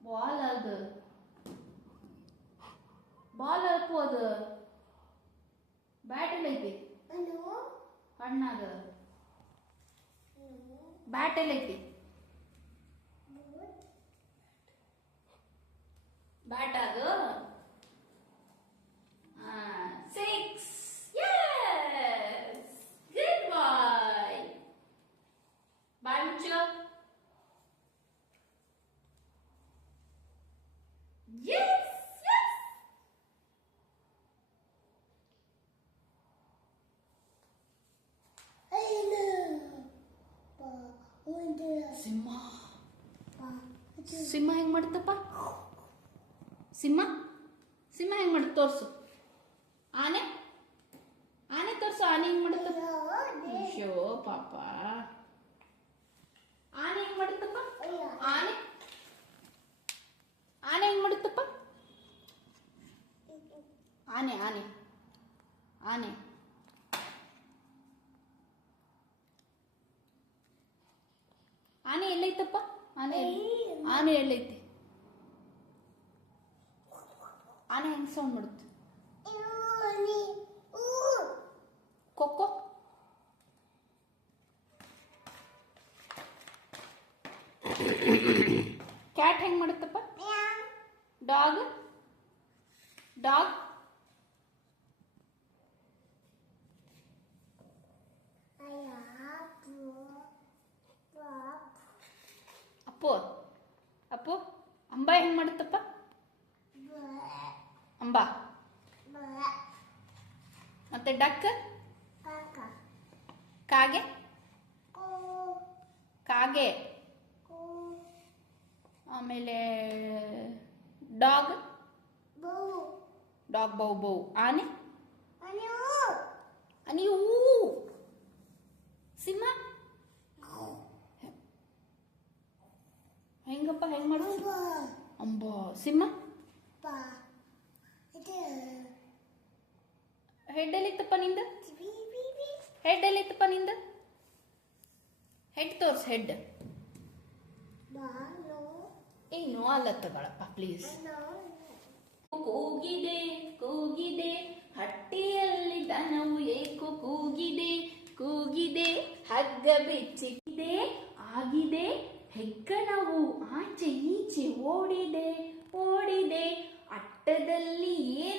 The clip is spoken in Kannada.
ಬಾಲ್ ಅದು ಬಾಲ್ ಅಲ್ಪು ಅದು ಬ್ಯಾಟ್ ಎಲ್ಲ ಐತಿ ಹಣ್ಣಾಗ ಬ್ಯಾಟ್ ಎಲ್ಲ ಐತಿ ಬ್ಯಾಟ್ ಅದು 6 yes good boy bunch of yes yes ಸಿಂಹ ಸಿಂಹ ಹೆಂಗ್ ಮಾಡ್ತಪ್ಪ ಸಿಂಹ ಸಿಂಹ ಹೆಂಗ್ ಮಾಡುತ್ತೆ ತೋರ್ಸು ಆನೆ ಆನೆ ತೋರ್ಸು ಆನೆ ಹೆಂಗ್ ಮಾಡುತ್ತಪ್ಪ ಅಯ್ಯೋ ಪಾಪ ಆನೆ ಹೆಂಗ್ ಮಾಡುತ್ತಪ್ಪ ಆನೆ ಆನೆ ಹೆಂಗ್ ಮಾಡುತ್ತಪ್ಪ ಆನೆ ಆನೆ ಆನೆ ಆನೆ ಎಲ್ಲೈತಪ್ಪ ಆನೆ ಆನೆ ಎಲ್ಲೈತಿ ಆನೆ ಹೆಂಗ್ ಸೌಂಡ್ ಮಾಡುತ್ತೆ ಕೊಕ್ಕೋ ಕ್ಯಾಟ್ ಹೆಂಗ್ ಮಾಡುತ್ತಪ್ಪ ಡಾಗ್ ಡಾಗ್ ಅಪ್ಪು ಅಪ್ಪು ಅಂಬಾ ಹೆಂಗ್ ಮಾಡುತ್ತಪ್ಪ ಅಂಬಾ ಮತ್ತೆ ಡಕ್ ಕಾಗೆ ಕಾಗೆ ಆಮೇಲೆ ಡಾಗ್ ಡಾಗ್ ಬೌ ಬೌ ಆನೆ ಅನಿಯೂ ಸಿಂಹ ಹೆಂಗಪ್ಪ ಹೆಂಗ್ ಮಾಡ್ತೀವಿ ಅಂಬ ಸಿಂಹ ಹೆಡ್ ಎಲ್ಲಿತ್ತಪ್ಪ ನಿಂದ ಹೆಡ್ ಎಲ್ಲಿತ್ತಪ್ಪ ನಿಂದ ಹೆಡ್ ತೋರ್ಸ್ ಹೆಡ್ ಏನು ಅಲ್ಲ ತಗೊಳಪ್ಪ ಪ್ಲೀಸ್ ಕೂಗಿದೆ ಕೂಗಿದೆ ಹಟ್ಟಿಯಲ್ಲಿ ದನವು ಏಕೋ ಕೂಗಿದೆ ಕೂಗಿದೆ ಹಗ್ಗ ಬೆಚ್ಚಿದೆ ಆಗಿದೆ ಹೆಗ್ಗಣವು ಆಚೆ ಈಚೆ ಓಡಿದೆ ಓಡಿದೆ ಅಟ್ಟದಲ್ಲಿ ಏನು